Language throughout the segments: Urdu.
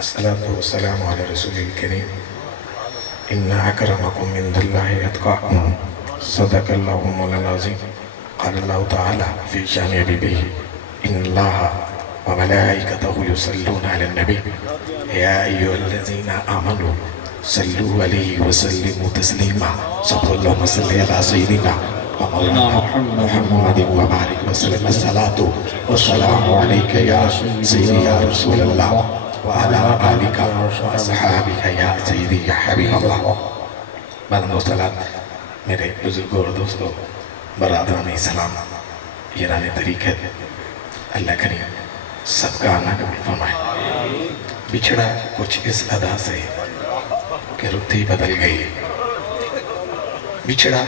الصلاة والسلام على رسول الكريم إن أكرمكم عند الله أتقاكم صدق الله مولانا العظيم قال الله تعالى في شأن حبيبه إن الله وملائكته يصلون على النبي يا أيها الذين آمنوا صلوا عليه وسلموا تسليما صلى الله وسلم على سيدنا ومولانا محمد وبارك وسلم الصلاة والسلام عليك يا سيدي يا رسول الله وعلى آلك وصحابك یا سیدی یا حبیب اللہ بعد مستلات میرے بزرگوں اور دوستوں برادران اسلام یران طریقہ اللہ کریم سب کا آنا قبول فرمائے بچھڑا کچھ اس ادا سے کہ رتی بدل گئی بچھڑا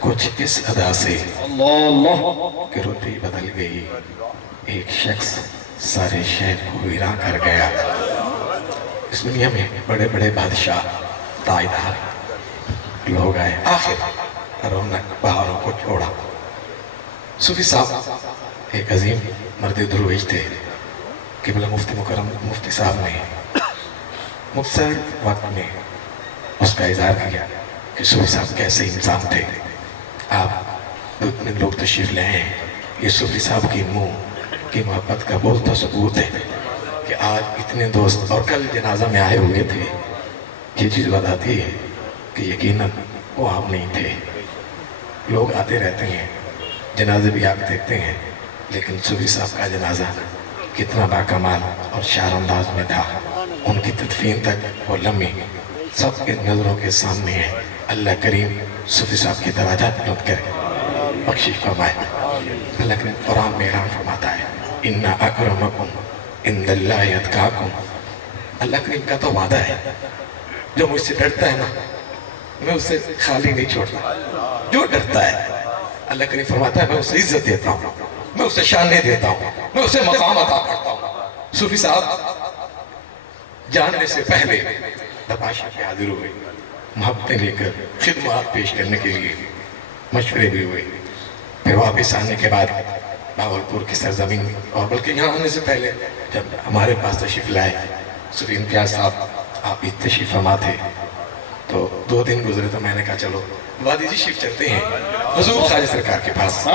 کچھ اس ادا سے کہ رتی بدل گئی ایک شخص سارے شہر کو ویراں کر گیا اس دنیا میں بڑے بڑے بادشاہ تاجدار لوگ آئے آخر رونق بہاروں کو چھوڑا صوفی صاحب ایک عظیم مرد درویش تھے قبلہ مفتی مکرم مفتی صاحب نے مختصر وقت میں اس کا اظہار کیا کہ صوفی صاحب کیسے انسان تھے آپ اتنے لوگ تشریف لے ہیں یہ صوفی صاحب کی منہ کی محبت کا بہت ثبوت ہے کہ آج اتنے دوست اور کل جنازہ میں آئے ہوئے تھے یہ چیز بتاتی ہے کہ یقیناً وہ آپ نہیں تھے لوگ آتے رہتے ہیں جنازے بھی آپ دیکھتے ہیں لیکن صوفی صاحب کا جنازہ کتنا باکمال اور شعر انداز میں تھا ان کی تدفین تک وہ لمحے سب کے نظروں کے سامنے ہے اللہ کریم صوفی صاحب کی درجات بلند کرے بخشش فرمائے اللہ کریم قرآن میں اعلان فرماتا ہے اِنَّا أَكْرَمَكُمْ عِنْدَ اللَّهِ أَتْقَاكُمْ اللہ کریم کا تو وعدہ ہے جو مجھ سے ڈرتا ہے نا میں اسے خالی نہیں چھوڑتا جو ڈرتا ہے اللہ کریم فرماتا ہے میں اسے عزت دیتا ہوں میں اسے شانیں دیتا ہوں میں اسے مقام عطا کرتا ہوں صوفی صاحب جاننے سے پہلے دباشا پہ حاضر ہوئے محبتیں لے کر خدمات پیش کرنے کے لیے مشورے بھی ہوئے پھر واپس آنے کے بعد باولپور کی سرزمین اور بلکہ یہاں آنے سے پہلے جب ہمارے پاس تشریف لائے صوفی امتیاز صاحب آپ بھی تشریف فرما تھے تو 2 دن گزرے تو میں نے کہا چلو وادی جی شریف چلتے ہیں حضور خواجہ سرکار کے پاس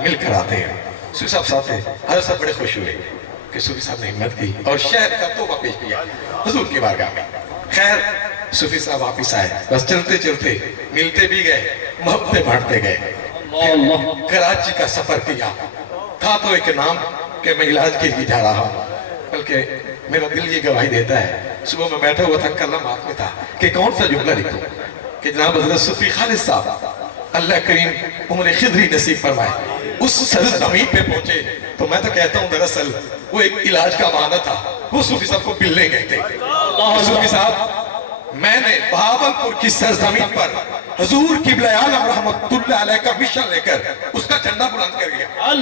مل کر آتے ہیں صوفی صاحب ساتھ تھے حضرت صاحب بڑے خوش ہوئے کہ صوفی صاحب نے ہمت کی اور شہر کا تحفہ پیش کیا حضور کی بارگاہ میں خیر صوفی صاحب واپس آئے بس چلتے چلتے ملتے بھی گئے محبتیں بانٹتے گئے کراچی کا سفر کیا تھا تو ایک نام کہ میں علاج کے لیے جا رہا ہوں بلکہ میرا دل یہ گواہی دیتا ہے صبح میں بیٹھا ہوا تھا کلم ہاتھ میں تھا کہ کون سا جملہ لکھوں کہ جناب حضرت صوفی خالد صاحب اللہ کریم عمر خضری نصیب فرمائے اس سرزمین پہ پہنچے تو میں تو کہتا ہوں دراصل وہ ایک علاج کا معنی تھا وہ صوفی صاحب کو ملنے گئے تھے صوفی صاحب میں نے بہاولپور کی سرزمین پر حضور قبلہ عالم رحمت اللہ علیہ کا مشن لے کر اس کا جھنڈا بلند کر گیا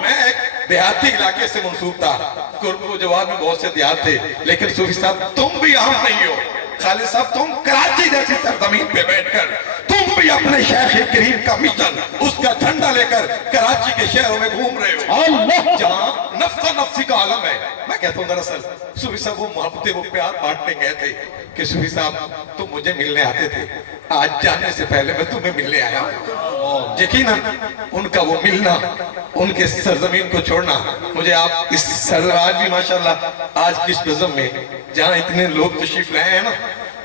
میں ایک دیہاتی علاقے سے منسوب تھا قرب و جوار میں بہت سے دیہات تھے لیکن صوفی صاحب تم بھی عام نہیں ہو خالد صاحب تم کراچی جیسی سرزمین پہ بیٹھ کر تم بھی اپنے شیخ کریم کا مشن اس کا جھنڈا لے کر کراچی کے شہروں میں گھوم رہے ہو جہاں نفس و نفسی کا عالم ہے میں کہتا ہوں دراصل صوفی صاحب وہ محبتیں وہ پیار بانٹنے گئے تھے کہ صوفی صاحب تم مجھے ملنے آتے تھے آج جانے سے پہلے میں تمہیں ملنے آیا ہوں یقیناً ان کا وہ ملنا ان کے سرزمین کو چھوڑنا مجھے آپ اس سرآج بھی ماشاءاللہ آج کس نظم میں جہاں اتنے لوگ تشریف لائے ہیں نا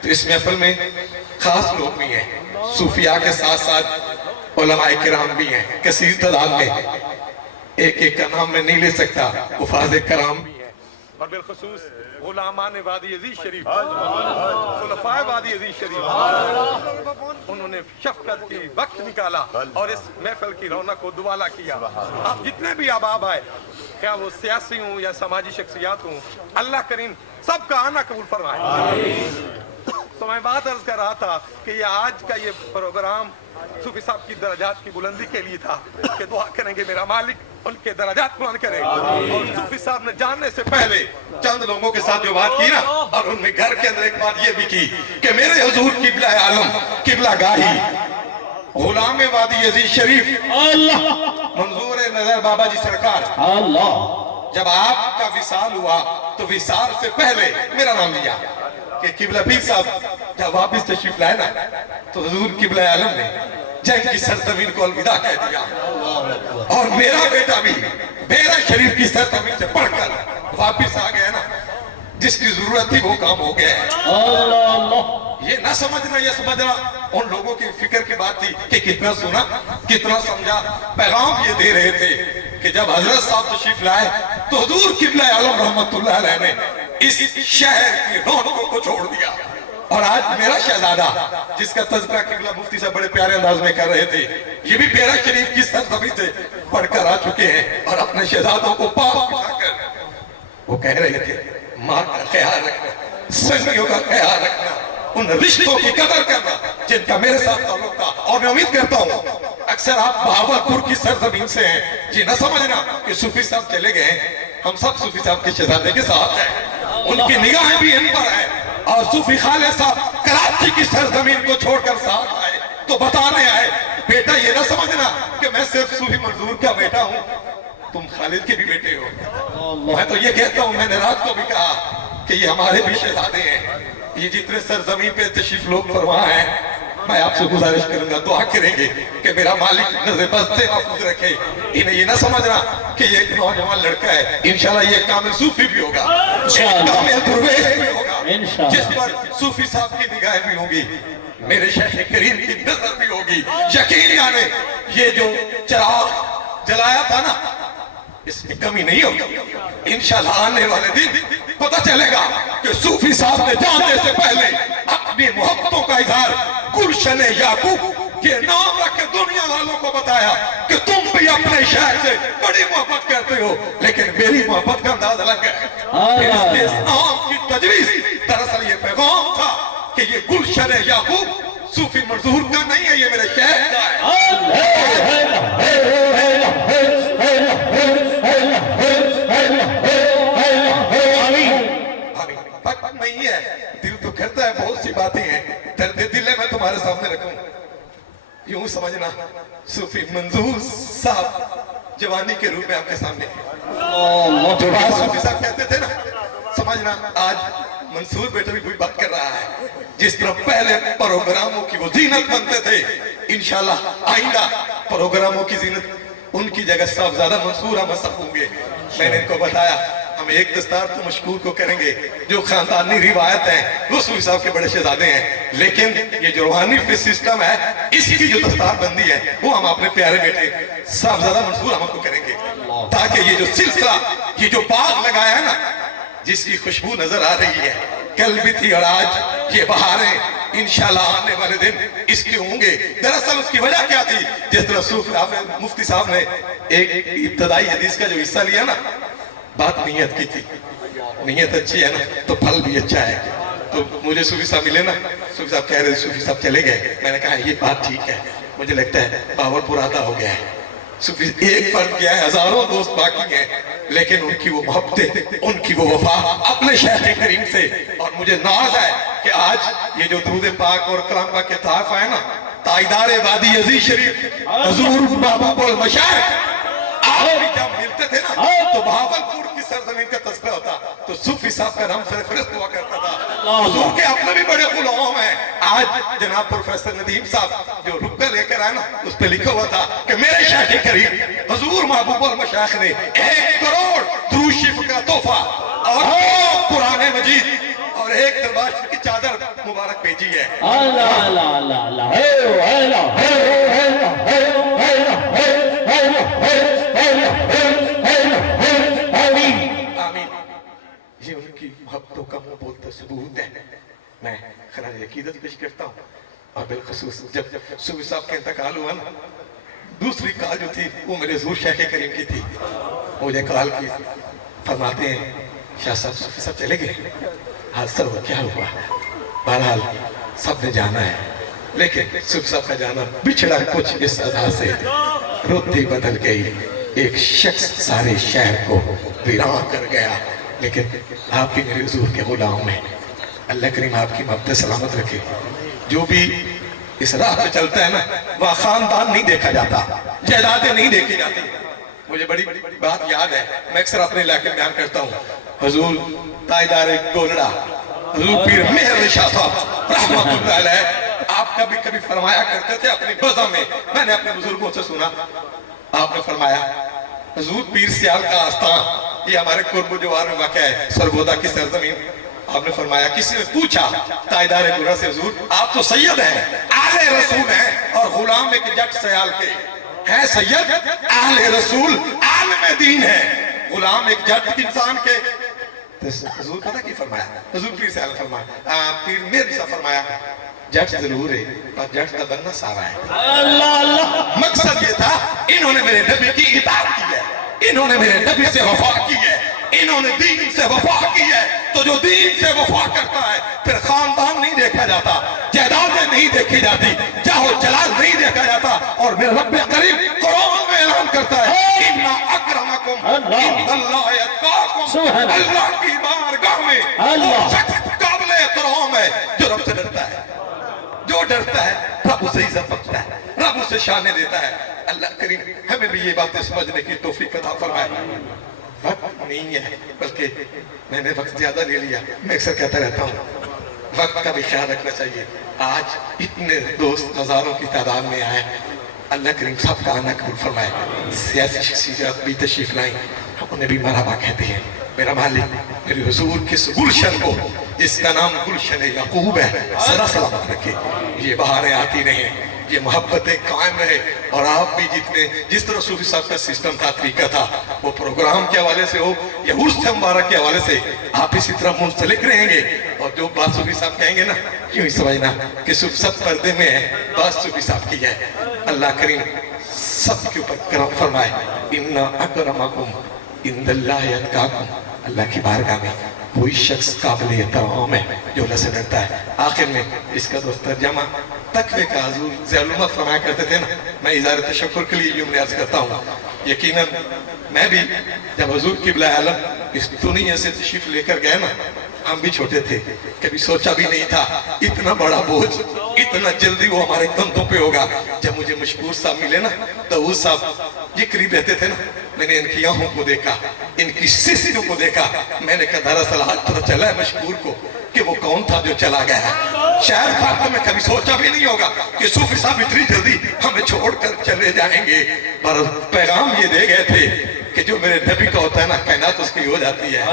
تو اس محفل میں خاص لوگ بھی ہیں صوفیاء کے ساتھ ساتھ علماء کرام بھی ہیں کثیر تعداد میں ایک ایک کا نام میں نہیں لے سکتا حفاظ کرام بھی ہیں اور بالخصوص غلامان وادی عزیز شریف خلفائے وادی عزیز شریف انہوں نے شفقت کی وقت نکالا اور اس محفل کی رونق کو دوبالا کیا آپ جتنے بھی احباب آئے کیا وہ سیاسی ہوں یا سماجی شخصیات ہوں اللہ کریم سب کا آنا قبول فرمائے تو میں بات عرض کر رہا تھا کہ یہ آج کا یہ پروگرام صوفی صاحب کی درجات کی بلندی کے لیے تھا کہ دعا کریں گے میرا مالک ان کے درجات بلند کرے اور صوفی صاحب نے جاننے سے پہلے چند لوگوں کے ساتھ جو بات کی نا اور ان میں گھر کے اندر ایک بات یہ بھی کی کہ میرے حضور قبلہ عالم قبلہ گاہی غلام وادی عزیز شریف منظور نظر بابا جی سرکار جب آپ کا وصال ہوا تو وصال سے پہلے میرا نام لیا کہ قبلہ پیر صاحب جب واپس تشریف لائے نا تو حضور قبلہ عالم نے جنگ کی سرزمین کو الوداع کہہ دیا اور میرا بیٹا بھی بیرا شریف کی سرزمین سے پڑھ کر واپس آ گیا نا جس کی ضرورت تھی وہ کام ہو گیا ہے یہ نہ سمجھنا یہ سمجھنا ان لوگوں کی فکر کی بات تھی کہ کتنا سنا کتنا سمجھا پیغام یہ دے رہے تھے کہ جب حضرت صاحب تشریف لائے تو حضور قبلہ عالم رحمت اللہ علیہ نے اس شہر کی رونقوں کو چھوڑ دیا اور آج میرا شہزادہ جس کا تذکرہ قبلہ مفتی سے بڑے پیارے انداز میں کر رہے تھے یہ بھی بیرا شریف کی سرزمین سے پڑھ کر آ چکے ہیں اور اپنے شہزادوں کو پاؤں بٹھا کر وہ کہہ رہے تھے ماں کا خیال رکھنا سنگیوں کا خیال رکھنا ان رشتوں کی قدر کرنا جن کا میرے ساتھ تعلق تھا اور میں امید کرتا ہوں اکثر آپ بہاولپور کی سرزمین سے ہیں جی نہ سمجھنا کہ صوفی صاحب چلے گئے ہم سب صوفی صاحب کے شہزادے کے ساتھ ہیں ان کی نگاہیں بھی ان پر ہیں اور صوفی خالد صاحب کراچی کی سرزمین کو چھوڑ کر ساتھ آئے تو بتانے آئے بیٹا یہ نہ سمجھنا کہ میں صرف صوفی منظور کا بیٹا ہوں تم خالد کے بھی بیٹے ہو میں تو یہ کہتا ہوں میں نے رات کو بھی کہا کہ یہ ہمارے بھی شہزادے ہیں یہ جتنے سرزمین پہ تشریف لوگ فرما ہیں میں آپ سے گزارش کروں گا دعا کریں گے کہ میرا مالک نظر بستے محفوظ رکھے انہیں یہ نہ سمجھنا کہ یہ ایک نوجوان لڑکا ہے انشاءاللہ یہ کامل صوفی بھی ہوگا کامل درویش بھی ہوگا جس پر صوفی صاحب کی نگاہیں بھی ہوں گی میرے شیخ کریم کی نظر بھی ہوگی یقین جانے یہ جو چراغ جلایا تھا نا اس میں کمی نہیں ہوگی انشاءاللہ آنے والے دن پتہ چلے گا کہ صوفی صاحب نے جانے سے پہلے اپنی محبتوں کا اظہار گلشن یعقوب یہ نام رکھ کے دنیا والوں کو بتایا کہ تم بھی اپنے شہر سے بڑی محبت کرتے ہو لیکن میری محبت کا انداز الگ ہے اس نام کی تجویز دراصل یہ پیغام تھا کہ یہ گلشن یعقوب صوفی منظور کا نہیں ہے یہ میرے شہر کا وقت نہیں ہے دل تو کرتا ہے بہت سی باتیں ہیں درد دل ہے میں تمہارے سامنے رکھوں یوں سمجھنا صوفی منظور صاحب جوانی کے روپ میں آپ کے سامنے جو بات صوفی صاحب کہتے تھے نا سمجھنا آج منصور بیٹا بھی کوئی بات کر رہا ہے جس طرح پہلے پروگراموں کی وہ زینت بنتے تھے انشاءاللہ آئندہ پروگراموں کی زینت ان کی جگہ صاحبزادہ منصور احمد صاحب ہوں گے میں نے ان کو بتایا ہم ایک دستار تو مشکور کو کریں گے جو خاندانی روایت ہیں وہ صوفی صاحب کے بڑے شہزادے ہیں لیکن یہ جو روحانی سسٹم ہے اس کی جو دستار بندی ہے وہ ہم اپنے پیارے بیٹے صاحبزادہ منصور احمد کو کریں گے تاکہ یہ جو سلسلہ یہ جو باغ لگایا ہے نا جس کی خوشبو نظر آ رہی ہے کل بھی تھی اور آج یہ بہاریں انشاءاللہ آنے والے دن اس کے ہوں گے دراصل اس کی وجہ کیا تھی جس طرح صوفی مفتی صاحب نے ایک ابتدائی حدیث کا جو حصہ لیا نا بات نیت کی تھی نیت اچھی ہے نا تو پھل بھی اچھا ہے تو مجھے صوفی صاحب ملے نا صوفی صاحب کہہ رہے صوفی صاحب چلے گئے میں نے کہا یہ بات ٹھیک ہے مجھے لگتا ہے باورپور آدھا ہو گیا ہے صوفی ایک فرد کیا ہے ہزاروں دوست باقی ہیں لیکن ان کی وہ محبتیں ان کی وہ وفا اپنے شیخ کریم سے اور مجھے ناز ہے کہ آج یہ جو درود پاک اور کلام پاک کے تحائف آئے نا تائیدار وادی عزیز شریف حضور محبوب المشائخ آپ بھی جب ملتے تھے نا تو بہاولپور کی سرزمین کا تذکرہ ہوتا تو صوفی صاحب کا نام سرفرست ہوا کرتا تھا حضور کے اپنے بھی بڑے غلام ہیں آج جناب پروفیسر ندیم صاحب جو رکہ لے کر آئے نا اس پہ لکھا ہوا تھا کہ میرے شیخ کریم حضور محبوب المشائخ نے 1 کروڑ درود شریف کا تحفہ اور 2 قرآن مجید اور 1 دربار شریف کی چادر مبارک بھیجی ہے اللہ اللہ اللہ آمین یہ ان کی محبتوں کا منہ بولتا ثبوت ہے میں خراج عقیدت پیش کرتا ہوں اور بالخصوص جب صوفی صاحب کا انتقال ہوا نا دوسری کال جو تھی وہ میرے حضور شیخ کریم کی تھی مجھے کال کی فرماتے ہیں شاہ صاحب صوفی صاحب چلے گئے حادثہ ہوا کیا ہوا بہرحال سب نے جانا ہے لیکن صوفی صاحب کا جانا بچھڑا کچھ اس ادا سے رتی بدل گئی ایک شخص سارے شہر کو ویران کر گیا لیکن آپ بھی میرے حضور کے غلام ہیں اللہ کریم آپ کی محبت سلامت رکھے جو بھی اس راہ پہ چلتا ہے نا وہ خاندان نہیں دیکھا جاتا جائیدادیں نہیں دیکھی جاتی مجھے بڑی بات یاد ہے، میں اکثر اپنے علاقے میں بیان کرتا ہوں، حضور تاجدار گولڑا حضور پیر مہر شاہ صاحب رحمت اللہ علیہ، آپ کبھی کبھی فرمایا کرتے تھے اپنی بزم میں نے اپنے بزرگوں سے سنا، آپ نے فرمایا حضور پیر سیال کا آستان، یہ ہمارے قرب و جوار میں واقع ہے، سرگودا کی سرزمین، آپ نے فرمایا کسی نے پوچھا تاجدار گولڑا سے، حضور آپ تو سید ہیں، آل رسول ہیں اور غلام ایک جٹ سیال کے ہیں، سید آل رسول عالم دین ہے، غلام ایک جٹ انسان کے، حضور پتہ کی فرمایا، حضور پیر سیال نے فرمایا، پیر میر سے فرمایا جٹ ضرور ہے پر جٹ کا بننا سارا ہے۔ اللہ اللہ، مقصد یہ تھا انہوں نے میرے نبی کی اطاعت کی ہے، انہوں نے میرے نبی سے وفا کی ہے، انہوں نے دین سے وفا کی ہے، تو جو دین سے وفا کرتا ہے پھر خاندان نہیں دیکھا جاتا، جائیدادیں نہیں دیکھی جاتی، جاہو جلال نہیں دیکھا جاتا، اور میرے رب کریم قرآن میں اعلان کرتا ہے اِنَّ أَكْرَمَكُمْ عِنْدَ اللَّهِ أَتْقَاكُمْ، اللہ کی بارگاہ میں وہ شخص قابل احترام ہے جو رب سے ڈرتا ہے، جو ڈرتا ہے رب اسے عزت بخشتا ہے، رب اسے شانے دیتا ہے۔ اللہ کریم ہمیں بھی یہ باتیں سمجھنے کی توفیق عطا فرمائے۔ وقت نہیں ہے بلکہ میں نے وقت زیادہ لے لیا، میں اکثر کہتا رہتا ہوں وقت کا بھی خیال رکھنا چاہیے۔ آج اتنے دوست ہزاروں کی تعداد میں آئے، اللہ کریم سب کا آنا قبول فرمائے۔ سیاسی شخصیات بھی تشریف لائیں، ہم انہیں بھی مرحبا کہتے ہیں۔ میرا مالک میرے حضور کے اس گلشن کو، جس کا نام گلشن یعقوب ہے، سدا سلامت رکھے، یہ بہاریں آتی رہیں، یہ محبتیں قائم رہے، اور آپ بھی جس طرح صوفی صاحب کا سسٹم تھا، طریقہ تھا، وہ پروگرام کے حوالے سے ہو یا عرس مبارک کے حوالے سے، آپ اسی طرح منسلک رہیں گے، اور جو بات صوفی صاحب کہیں گے نا، کیوں ہی سمجھنا کہ صوفی صاحب پردے میں ہے، بات صوفی صاحب کی ہے۔ اللہ کریم سب کے اوپر کرم فرمائے۔ اِنَّ أَكْرَمَكُمْ عِنْدَ اللَّهِ أَتْقَاكُمْ، اللہ کی بارگاہ میں کوئی شخص قابل احترام ہے جو اللہ سے ڈرتا ہے۔ آخر میں اس کا دوست ترجمہ تقوی کا، حضور ضیاء الامت فرمایا کرتے تھے نا، میں اظہار تشکر کے لیے یوں عرض کرتا ہوں، یقیناً میں بھی جب حضور قبلہ عالم اس دنیا سے تشریف لے کر گئے نا، ہم بھی چھوٹے تھے، کبھی سوچا بھی نہیں تھا اتنا بڑا بوجھ اتنا جلدی وہ ہمارے کندھوں پہ ہوگا۔ جب مجھے مشکور صاحب ملے نا، تو وہ صاحب یہ قریب رہتے تھے نا، میں نے ان کی آنکھوں کو دیکھا، ان کی سیسیوں کو دیکھا، میں نے کہا دراصل آج پتہ چلا ہے مشکور کو کہ وہ کون تھا جو چلا گیا ہے۔ شاید خاطر میں کبھی سوچا بھی نہیں ہوگا کہ صوفی صاحب اتنی جلدی ہمیں چھوڑ کر چلے جائیں گے، پر پیغام یہ دے گئے تھے کہ جو میرے نبی کا ہوتا ہے نا، کائنات اس کی ہو جاتی ہے۔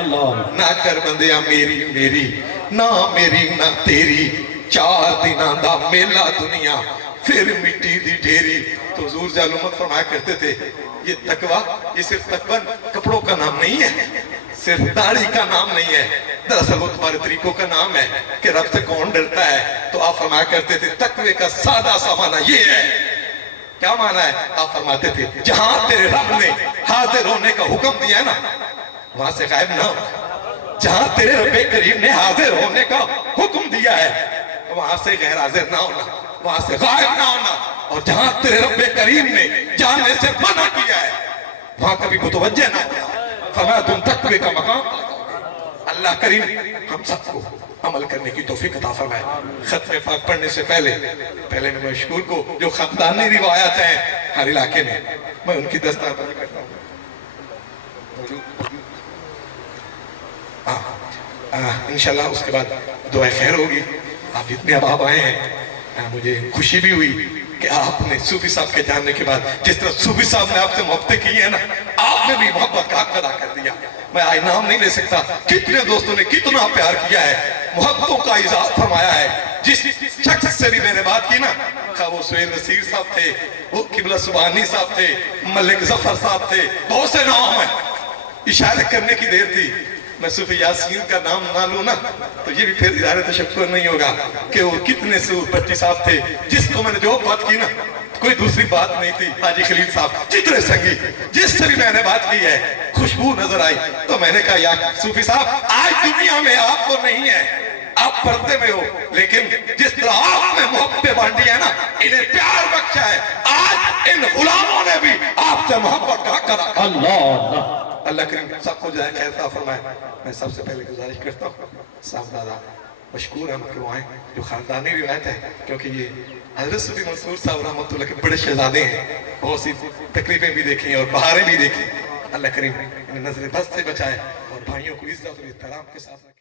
نہ کر بندیاں میری میری، نہ میری نہ تیری، 4 دناں دا میلہ دنیا پھر مٹی دی ڈھیری۔ تو حضور ضیاء الامت فرمایا کرتے تھے یہ تقویٰ، یہ صرف تقویٰ کپڑوں کا نام نہیں ہے، صرف داڑھی کا نام نہیں ہے، دراصل وہ تمہارے طریقوں کا نام ہے کہ رب سے کون ڈرتا ہے۔ تو آپ فرمایا کرتے تھے تقوی کا سادہ سا معنی یہ ہے، کیا معنی ہے؟ آپ فرماتے تھے جہاں تیرے رب نے حاضر ہونے کا حکم دیا ہے نا، وہاں سے غائب نہ ہو۔ جہاں تیرے رب کریم نے حاضر ہونے کا حکم دیا ہے، وہاں سے غیر حاضر نہ ہونا، وہاں سے غائب نہ ہونا۔ اور جہاں تیرے رب کریم نے جانے سے منع کیا ہے، وہاں کبھی متوجہ نہ ہونا۔ فرمایا تم تقوی کا مقام۔ اللہ کریم ہم سب کو عمل کرنے کی توفیق عطا فرمائے۔ ختم پاک پڑھنے سے پہلے میں مشکور کو جو خاندانی روایات ہیں ہر علاقے میں ان کی دستاویز کرتا ہوں۔ انشاءاللہ اس کے بعد دعائے خیر ہوگی۔ آپ جتنے اب آئے ہیں، مجھے خوشی بھی ہوئی کہ آپ نے صوفی صاحب کے جاننے کے بعد جس طرح صوفی صاحب نے آپ سے محبتیں کی ہیں نا، آپ نے بھی محبت کا حق ادا کر دیا۔ میں آج نام نہیں لے سکتا کتنے دوستوں نے کتنا پیار کیا ہے، محبتوں کا اظہار فرمایا ہے۔ جس شخص سے بھی میں نے بات کی نا، وہ سہیل نصیر صاحب تھے، وہ قبلہ سبحانی صاحب تھے، ملک ظفر صاحب تھے، بہت سے نام ہیں، اشارہ کرنے کی دیر تھی۔ میں صوفی یاسین کا نام نہ لوں نا تو یہ بھی پھر اظہار تشکر نہیں ہوگا کہ وہ کتنے صوفی بچی صاحب تھے جس کو میں نے جو بات کی نا، کوئی دوسری بات نہیں تھی۔ حاجی خلیل صاحب جتنے سنگی جس سے بھی میں نے بات کی ہے، خوشبو نظر آئی تو میں نے کہا یا صوفی صاحب آج دنیا میں آپ کو نہیں ہے، آپ پردے میں ہو، لیکن جس طرح آپ نے محبت بانٹی ہے نا، انہیں پیار بخشا ہے، آج ان غلاموں نے بھی آپ سے محبت کا حق ادا کیا۔ اللہ اللہ کریم سب کو جزائے خیر عطا فرمائے۔ میں سب سے پہلے گزارش کرتا ہوں صاحب دادا مشکور ہیں کہ وہ آئیں، جو خاندانی روایت ہے، کیونکہ یہ حضرت صوفی منصور صاحب رحمۃ اللہ کے بڑے شہزادے ہیں، بہت سی تکلیفیں بھی دیکھی اور بہاریں بھی دیکھی۔ اللہ کریم انہیں نظر بد سے بچائے اور بھائیوں کو عزت اور احترام کے ساتھ رکھے۔